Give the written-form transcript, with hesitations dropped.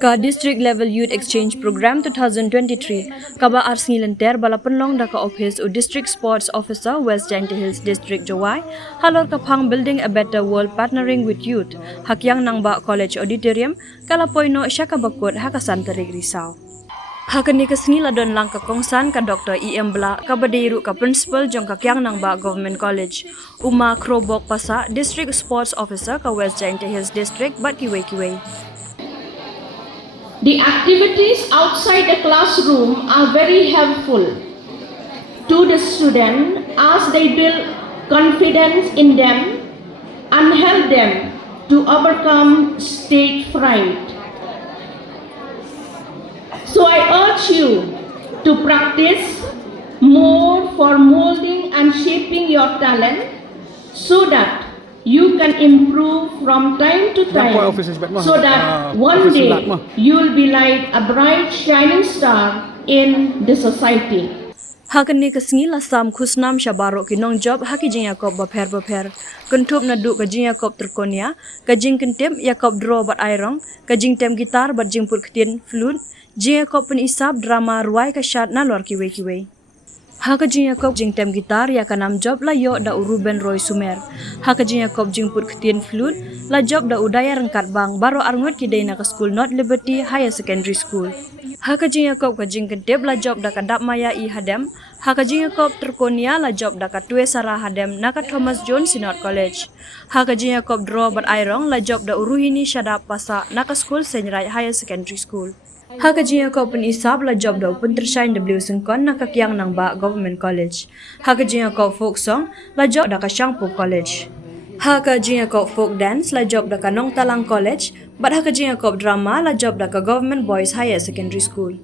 Ka District Level Youth Exchange Program 2023 kaba arsngilenter bala penlong daka office u District Sports Officer West Jaintia Hills District Jowai halor kapang building a better world partnering with youth hakyang nangba college auditorium kala poino syaka bakut hakasan terik risau. Hakani kesngiladon lang kakongsan ka Dr. E.M. Bla ka badiru ka principal jong kakyang nangba government college uma krobok pasa District Sports Officer ka West Jaintia Hills District bat kiwe-kiwe. The activities outside the classroom are very helpful to the student as they build confidence in them and help them to overcome stage fright. So I urge you to practice more for molding and shaping your talent so that you can improve from time to time so that one day you'll be like a bright shining star in the society. Hakani kesngila sam khusnam shabaro kinong job hakijing Yakob baper kentup nadu kajing Yakob terkonia kajing kentem Yakob draw bat airong kajing tem gitar bat jingput ketin flute jing Yakob penisab drama ruai kasyat nalor kiwe-kiwe. Hakajing Yakob jing tem gitar ya kanam job la yo da Ruben Roy Sumer. Hakajing Yakob jing put ketin flute la job da udaya rengkat bang baro arngot kidai na ke school North Liberty Higher Secondary School. Hakajing Yakob kajing kentep la job da kadap maya I hadem. Hakajing Yakob terkonia la job da katue Sarah hadem naka Thomas Jones Synod College. Hakajing Yakob draw bat airong la job da uruhini syadap pasa naka school Senrai Higher Secondary School. Hakajing Yakob penisab la job da pun tersain W sengkon naka kyang nangba government college. Hakajing Yakob folk song la job da ka Syangpu College. Hakajing Yakob folk dance la job da ka Nong Talang College. Bat Hakajing Yakob drama la job da ka Government Boys Higher Secondary School.